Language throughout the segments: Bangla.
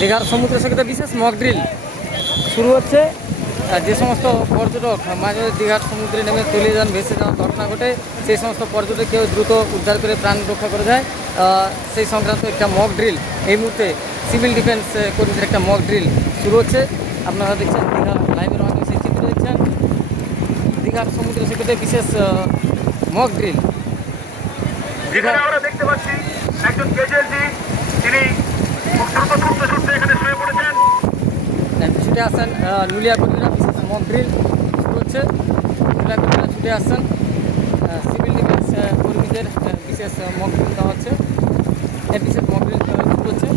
দীঘার সমুদ্র সৈকতে বিশেষ মক ড্রিল শুরু হচ্ছে। যে সমস্ত পর্যটক মাঝে দীঘার সমুদ্রে নেমে তলিয়ে যান, ভেসে যাওয়ার ঘটনা ঘটে, সেই সমস্ত পর্যটককেও দ্রুত উদ্ধার করে প্রাণ রক্ষা করে যায়। সেই সংক্রান্ত একটা মক ড্রিল এই মুহূর্তে সিভিল ডিফেন্স কর্মীদের একটা মক ড্রিল শুরু হচ্ছে। আপনারা দেখছেন দীঘা লাইভের মাধ্যমে সেই চিত্র দেখছেন। দীঘার সমুদ্র সৈকতে বিশেষ মক ড্রিল আমরা দেখতে পাচ্ছি একজন তিনি পড়েছেন ছুটে আসেন নুলিয়া কর্মীরা বিশেষ শুরু হচ্ছে ছুটে আসছেন সিভিল ডিফেন্স কর্মীদের বিশেষ ড্রিল দেওয়া হচ্ছে। বিশেষ শুরু হচ্ছে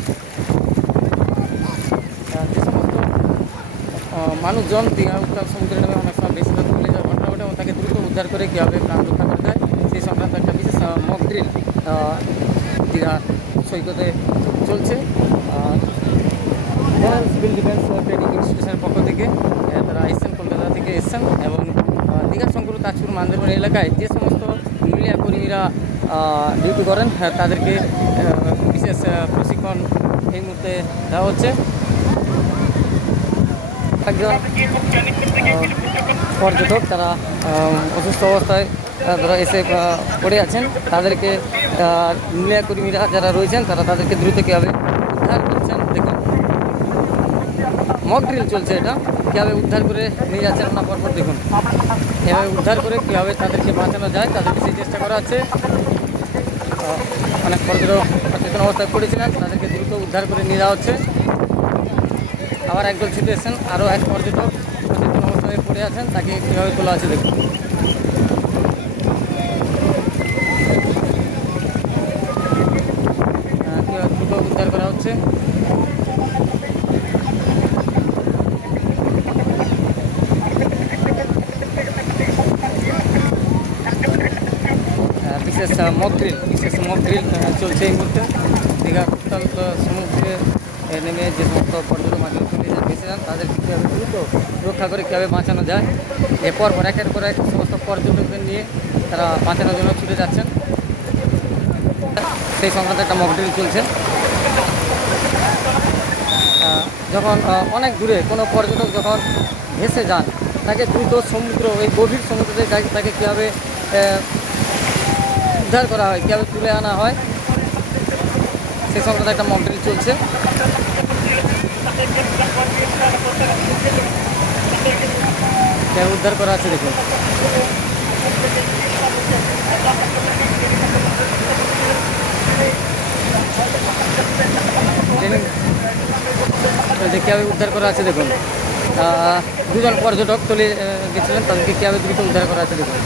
যে সমস্ত মানুষজন দীঘা উত্তাল সমুদ্রে নেমে অনেক সময় বেশি চলে যাওয়ার ঘটনা ঘটে এবং তাকে দ্রুত উদ্ধার করে কীভাবে প্রাণ রক্ষা করা যায় সেই সংক্রান্ত একটা বিশেষ ড্রিল দীঘা সৈকতে চলছে। জেনারেল সিভিল ডিফেন্স ট্রেনিং ইনস্টিটিউশনের পক্ষ থেকে তারা এসছেন কলকাতা থেকে এসছেন এবং দীঘা শঙ্কর তাজপুর মান্দারবাড়ি এলাকায় যে সমস্ত মিডিয়া কর্মীরা ডিউটি করেন তাদেরকে বিশেষ প্রশিক্ষণ এই মুহূর্তে দেওয়া হচ্ছে। একজন পর্যটক, তারা অসুস্থ অবস্থায় তারা এসে পড়ে আছেন। তাদেরকে মিডিয়া কর্মীরা যারা রয়েছেন, তারা তাদেরকে দ্রুত কীভাবে উদ্ধার করছেন? দেখুন মক ড্রিল চলছে এটা। কীভাবে উদ্ধার করে নিয়ে যাচ্ছেন না পরপর দেখুন। এভাবে উদ্ধার করে কীভাবে তাদেরকে বাঁচানো যায়, তাদেরকে সেই চেষ্টা করা হচ্ছে। অনেক পর্যটক সচেতন অবস্থায় পড়েছিলেন তাদেরকে দ্রুত উদ্ধার করে নিয়ে যাওয়া হচ্ছে। আবার একদল ছুটে এসেছেন, আরও এক পর্যটক সচেতন অবস্থায় পড়ে আছেন, তাকে কীভাবে তোলা আছে দেখুন আহ, কীভাবে দ্রুত উদ্ধার করা হচ্ছে আহ, বিশেষ মক ড্রিল বিশেষ মক ড্রিল চলছে এই মুহূর্তে। দীঘা আহ, সমুদ্রে নেমে যে সমস্ত পর্যটক মাঝে চলে যান ভেসে যান তাদের কীভাবে দ্রুত রক্ষা করে কীভাবে বাঁচানো যায় এরপর পর একের পর এক সমস্ত পর্যটকদের নিয়ে তারা বাঁচানোর জন্য ছুটে যাচ্ছেন। সেই সংক্রান্ত একটা মক ড্রিল চলছে। যখন অনেক দূরে কোনো পর্যটক যখন ভেসে যান তাকে দ্রুত সমুদ্র এই গভীর সমুদ্রে তাকে কীভাবে উদ্ধার করা হয় কীভাবে তুলে আনা হয়। সে সংক্রান্ত একটা মকড্রিল চলছে। কীভাবে উদ্ধার করা আছে দেখুন। চলছে কীভাবে উদ্ধার করা আছে দেখুন। দুজন পর্যটক তলে গেছিলেন, তাদেরকে কীভাবে দ্রুত উদ্ধার করা আছে দেখুন।